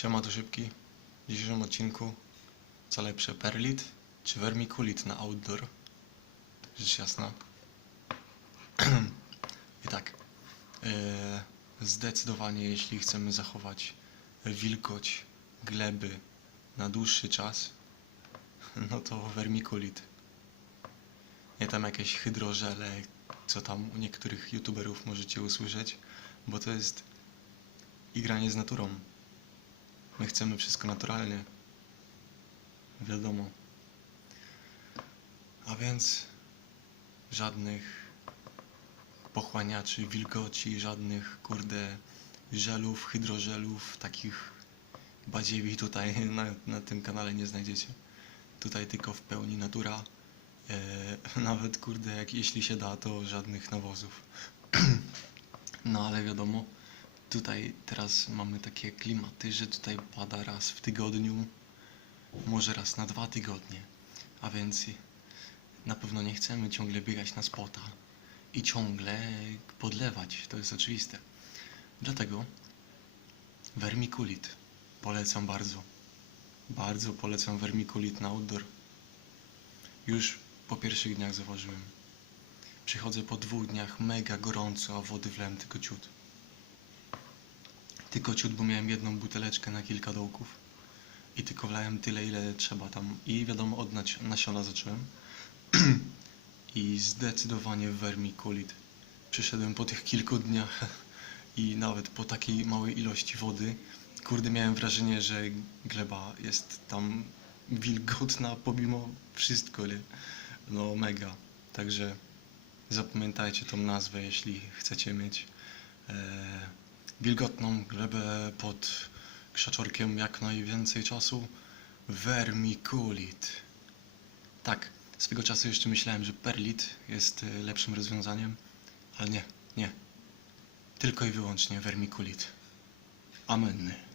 Siema, to szybki. W dzisiejszym odcinku co lepsze, perlit czy vermiculit na outdoor? Rzecz jasna. I tak, e, zdecydowanie jeśli chcemy zachować wilgoć gleby na dłuższy czas, no to vermiculit. Nie tam jakieś hydrożele, co tam u niektórych youtuberów możecie usłyszeć, bo to jest igranie z naturą. My chcemy wszystko naturalnie. Wiadomo. A więc żadnych pochłaniaczy wilgoci, żadnych kurde żelów, hydrożelów, takich badziewi tutaj na, na tym kanale nie znajdziecie. Tutaj tylko w pełni natura. E, nawet kurde, jak jeśli się da, to żadnych nawozów. no ale wiadomo, tutaj teraz mamy takie klimaty, że tutaj pada raz w tygodniu, może raz na dwa tygodnie. A więc na pewno nie chcemy ciągle biegać na spota i ciągle podlewać, to jest oczywiste. Dlatego vermiculit polecam bardzo. Bardzo polecam vermiculit na outdoor. Już po pierwszych dniach zauważyłem. Przychodzę po dwóch dniach mega gorąco, a wody wlałem tylko ciut. Tylko ciut, bo miałem jedną buteleczkę na kilka dołków. I tylko wlałem tyle, ile trzeba tam. I wiadomo, od nasiona zacząłem. I zdecydowanie vermiculit. Przyszedłem po tych kilku dniach i nawet po takiej małej ilości wody, kurde, miałem wrażenie, że gleba jest tam wilgotna pomimo wszystko, nie? No mega. Także zapamiętajcie tą nazwę, jeśli chcecie mieć e, wilgotną glebę pod krzaczorkiem jak najwięcej czasu. Vermiculit. Tak, swego czasu jeszcze myślałem, że perlit jest e, lepszym rozwiązaniem, ale nie, nie. Tylko i wyłącznie vermiculit. Amen.